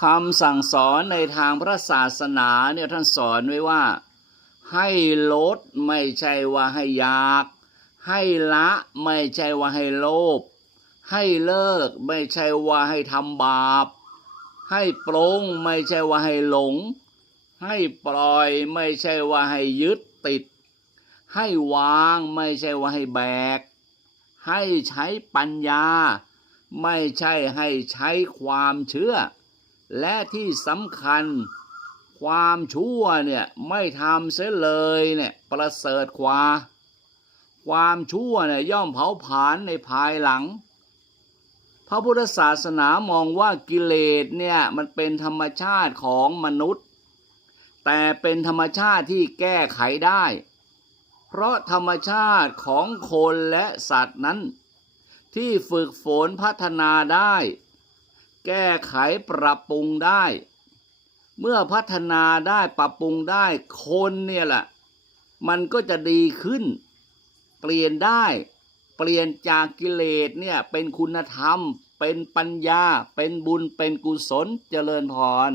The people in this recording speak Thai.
คำสั่งสอนในทางพระศาสนาเนี่ยท่านสอนไว้ว่า ให้ลดไม่ใช่ว่าให้อยาก ให้ละไม่ใช่ว่าให้โลภให้เลิกไม่ใช่ว่าให้ทำบาป ให้ปรงไม่ใช่ว่าให้หลง ให้ปล่อยไม่ใช่ว่าให้ยึดติด ให้วางไม่ใช่ว่าให้แบก ให้ใช้ปัญญา ไม่ใช่ให้ใช้ความเชื่อ และที่สำคัญความชั่วเนี่ยไม่ทำเสียเลยเนี่ยประเสริฐกว่า ความชั่วเนี่ยย่อมเผาผลาญในภายหลัง พระพุทธศาสนามองว่ากิเลสเนี่ยมันเป็นธรรมชาติของมนุษย์ แต่เป็นธรรมชาติที่แก้ไขได้ เพราะธรรมชาติของคนและสัตว์นั้น ที่ฝึกฝนพัฒนาได้ แก้ไขปรับปรุงได้ เมื่อพัฒนาได้ปรับปรุงได้คนเนี่ยแหละ มันก็จะดีขึ้น เปลี่ยนได้ เปลี่ยนจากกิเลสเนี่ยเป็นคุณธรรม เป็นปัญญา เป็นบุญเป็นกุศลเจริญพร